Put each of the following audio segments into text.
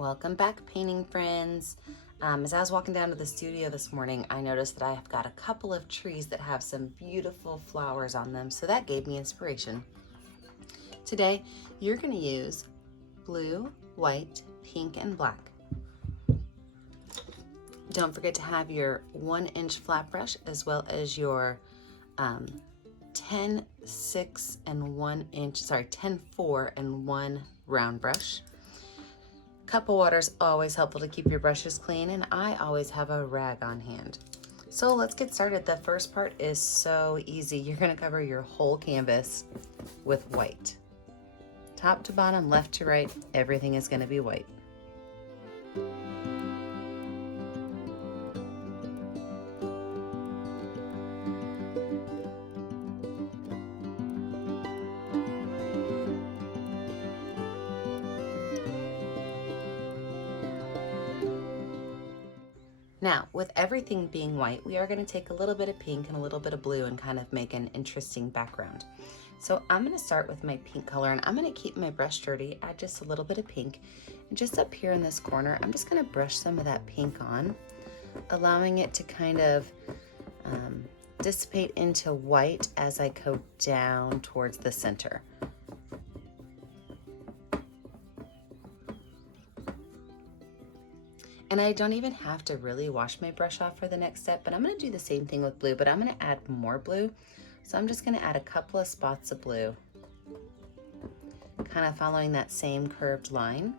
Welcome back, painting friends. As I was walking down to the studio this morning, I noticed that I have got a couple of trees that have some beautiful flowers on them, so that gave me inspiration. Today, you're going to use blue, white, pink, and black. Don't forget to have your 1-inch flat brush as well as your 10, 6, and 1 inch, 10, 4, and 1 round brush. Cup of water is always helpful to keep your brushes clean, and I always have a rag on hand. So let's get started. The first part is so easy. You're going to cover your whole canvas with white. Top to bottom, left to right, everything is going to be white. Now, with everything being white, we are going to take a little bit of pink and a little bit of blue and kind of make an interesting background. So I'm going to start with my pink color, and I'm going to keep my brush dirty, add just a little bit of pink. And just up here in this corner, I'm just going to brush some of that pink on, allowing it to kind of dissipate into white as I go down towards the center. And I don't even have to really wash my brush off for the next step, but I'm going to do the same thing with blue, but I'm going to add more blue. So I'm just going to add a couple of spots of blue, kind of following that same curved line.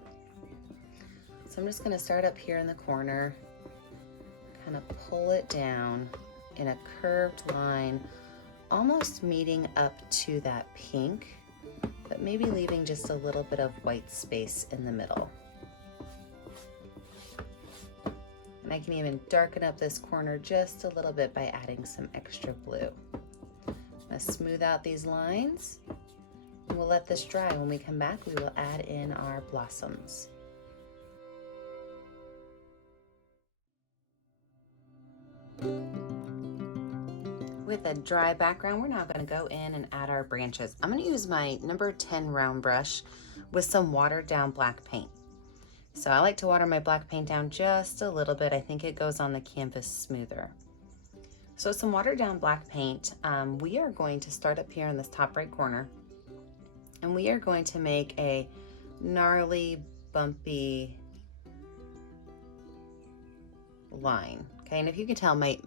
So I'm just going to start up here in the corner, kind of pull it down in a curved line, almost meeting up to that pink, but maybe leaving just a little bit of white space in the middle. And I can even darken up this corner just a little bit by adding some extra blue. I'm going to smooth out these lines, and we'll let this dry. When we come back, we will add in our blossoms. With a dry background, we're now going to go in and add our branches. I'm going to use my number 10 round brush with some watered down black paint. So I like to water my black paint down just a little bit. I think it goes on the canvas smoother. So some watered down black paint, we are going to start up here in this top right corner, and we are going to make a gnarly, bumpy line. Okay, and if you can tell, my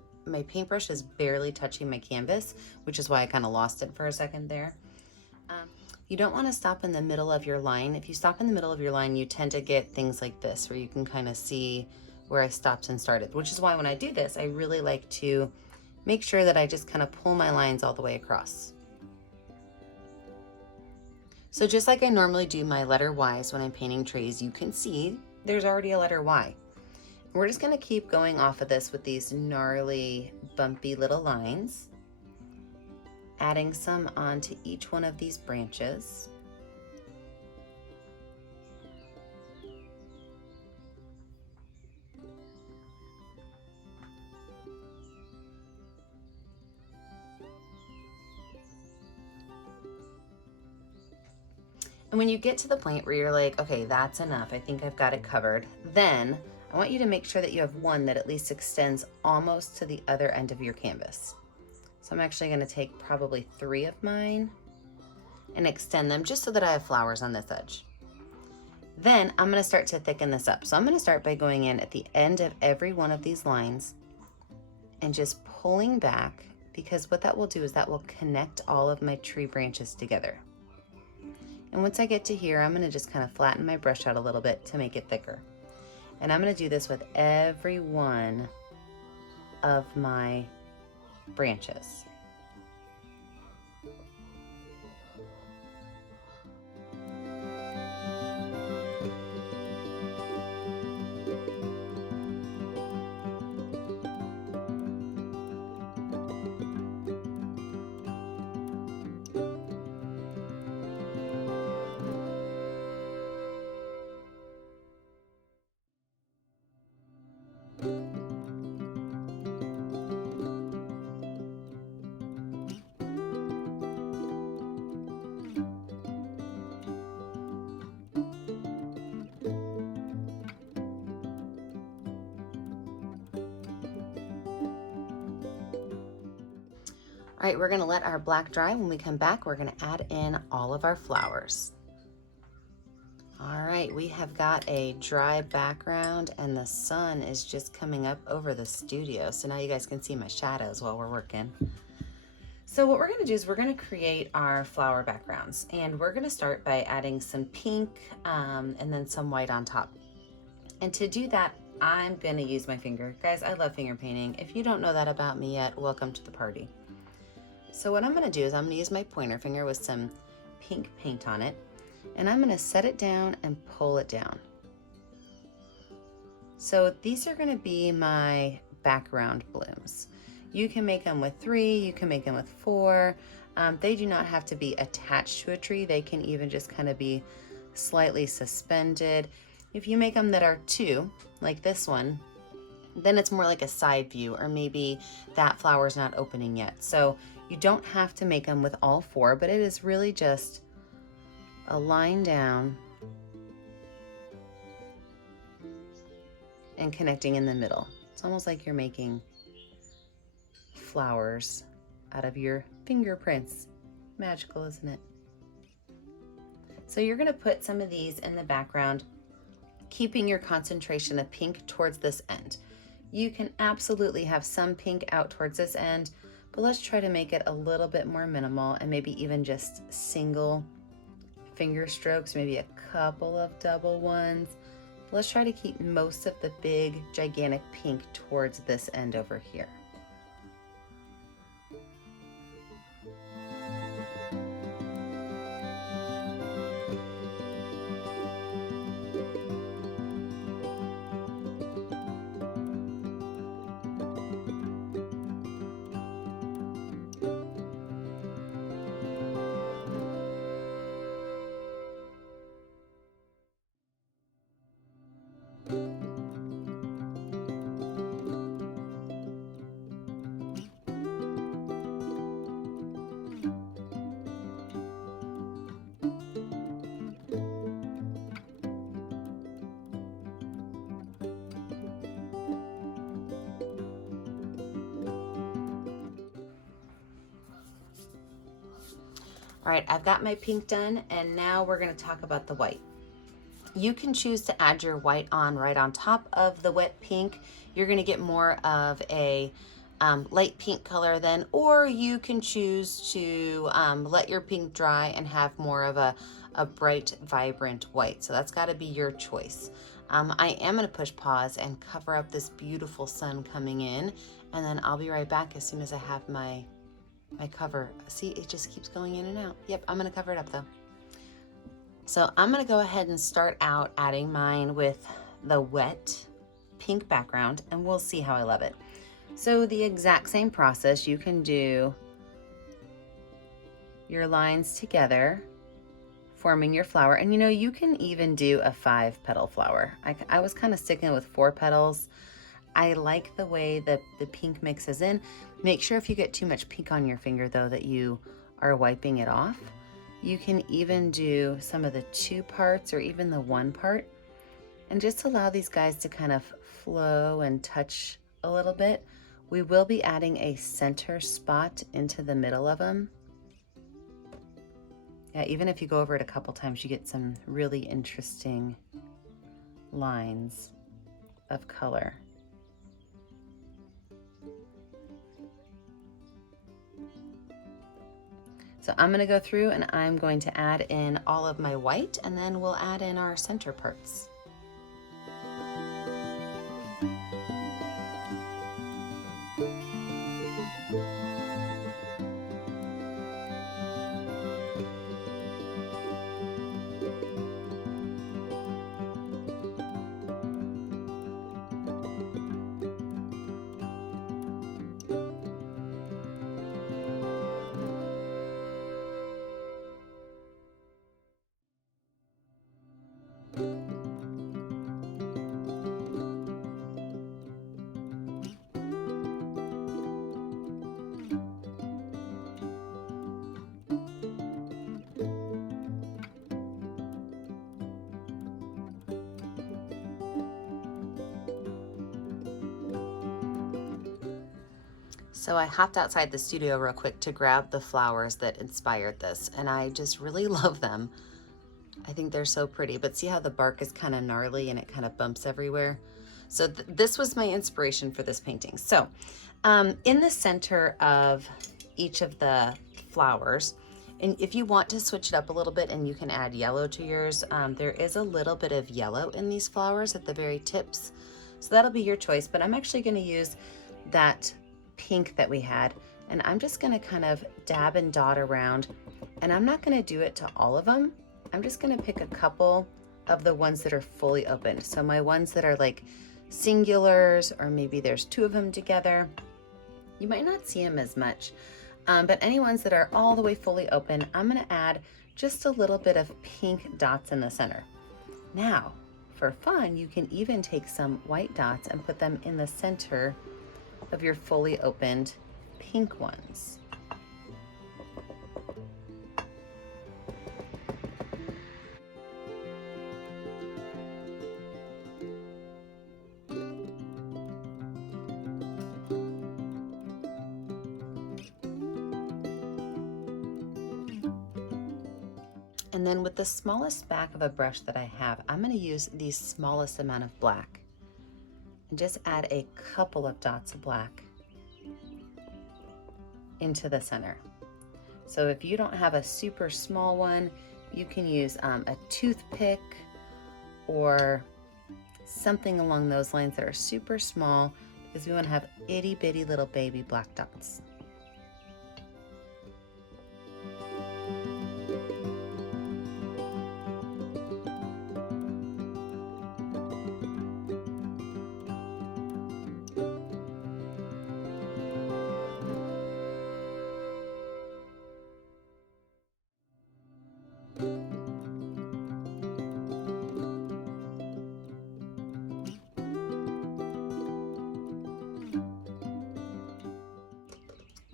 paintbrush is barely touching my canvas, which is why I kind of lost it for a second there. You don't want to stop in the middle of your line. If you stop in the middle of your line, you tend to get things like this, where you can kind of see where I stopped and started, which is why when I do this, I really like to make sure that I just kind of pull my lines all the way across. So just like I normally do my letter Y's when I'm painting trees, you can see there's already a letter Y. We're just going to keep going off of this with these gnarly, bumpy little lines, adding some onto each one of these branches. And when you get to the point where you're like, okay, that's enough, I think I've got it covered, then I want you to make sure that you have one that at least extends almost to the other end of your canvas. So I'm actually going to take probably 3 of mine and extend them just so that I have flowers on this edge. Then I'm going to start to thicken this up. So I'm going to start by going in at the end of every one of these lines and just pulling back, because what that will do is that will connect all of my tree branches together. And once I get to here, I'm going to just kind of flatten my brush out a little bit to make it thicker. And I'm going to do this with every one of my branches. All right, we're gonna let our black dry. When we come back, we're gonna add in all of our flowers. All right, we have got a dry background and the sun is just coming up over the studio. So now you guys can see my shadows while we're working. So what we're gonna do is we're gonna create our flower backgrounds, and we're gonna start by adding some pink and then some white on top. And to do that, I'm gonna use my finger. Guys, I love finger painting. If you don't know that about me yet, welcome to the party. So what I'm gonna do is I'm gonna use my pointer finger with some pink paint on it, and I'm gonna set it down and pull it down. So these are gonna be my background blooms. You can make them with 3, you can make them with 4. They do not have to be attached to a tree. They can even just kind of be slightly suspended. If you make them that are 2, like this one, then it's more like a side view, or maybe that flower's not opening yet. So you don't have to make them with all 4, but it is really just a line down and connecting in the middle. It's almost like you're making flowers out of your fingerprints. Magical, isn't it? So you're gonna put some of these in the background, keeping your concentration of pink towards this end. You can absolutely have some pink out towards this end, but let's try to make it a little bit more minimal and maybe even just single finger strokes, maybe a couple of double ones. Let's try to keep most of the big, gigantic pink towards this end over here. All right, I've got my pink done, and now we're gonna talk about the white. You can choose to add your white on right on top of the wet pink. You're gonna get more of a light pink color then, or you can choose to let your pink dry and have more of a bright, vibrant white. So that's gotta be your choice. I am gonna push pause and cover up this beautiful sun coming in, and then I'll be right back as soon as I have my cover. See, it just keeps going in and out. Yep, I'm gonna cover it up though. So I'm gonna go ahead and start out adding mine with the wet pink background, and we'll see how I love it. So the exact same process, you can do your lines together, forming your flower. And you know, you can even do a 5-petal flower. I was kind of sticking with 4 petals. I like the way the pink mixes in. Make sure if you get too much pink on your finger though that you are wiping it off. You can even do some of the 2 parts or even the 1 part, and just allow these guys to kind of flow and touch a little bit. We will be adding a center spot into the middle of them. Yeah, even if you go over it a couple times, you get some really interesting lines of color. So I'm gonna go through and I'm going to add in all of my white, and then we'll add in our center parts. So I hopped outside the studio real quick to grab the flowers that inspired this, and I just really love them. I think they're so pretty, but see how the bark is kind of gnarly and it kind of bumps everywhere? So this was my inspiration for this painting. So in the center of each of the flowers, and if you want to switch it up a little bit and you can add yellow to yours, there is a little bit of yellow in these flowers at the very tips. So that'll be your choice, but I'm actually gonna use that pink that we had, and I'm just gonna kind of dab and dot around, and I'm not gonna do it to all of them. I'm just gonna pick a couple of the ones that are fully opened. So my ones that are like singulars, or maybe there's two of them together, you might not see them as much, but any ones that are all the way fully open, I'm gonna add just a little bit of pink dots in the center. Now, for fun, you can even take some white dots and put them in the center of your fully opened pink ones. And then with the smallest back of a brush that I have, I'm going to use the smallest amount of black and just add a couple of dots of black into the center. So if you don't have a super small one, you can use a toothpick or something along those lines that are super small, because we want to have itty bitty little baby black dots.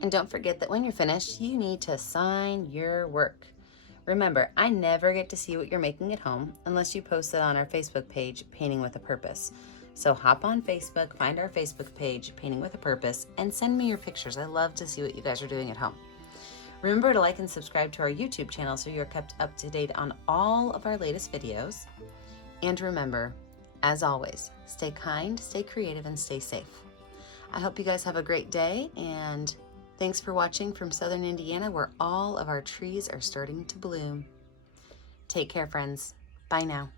And don't forget that when you're finished, you need to sign your work. Remember, I never get to see what you're making at home unless you post it on our Facebook page, Painting with a Purpose. So hop on Facebook, find our Facebook page, Painting with a Purpose, and send me your pictures. I love to see what you guys are doing at home. Remember to like and subscribe to our YouTube channel so you're kept up to date on all of our latest videos. And remember, as always, stay kind, stay creative, and stay safe. I hope you guys have a great day, and thanks for watching from Southern Indiana, where all of our trees are starting to bloom. Take care, friends. Bye now.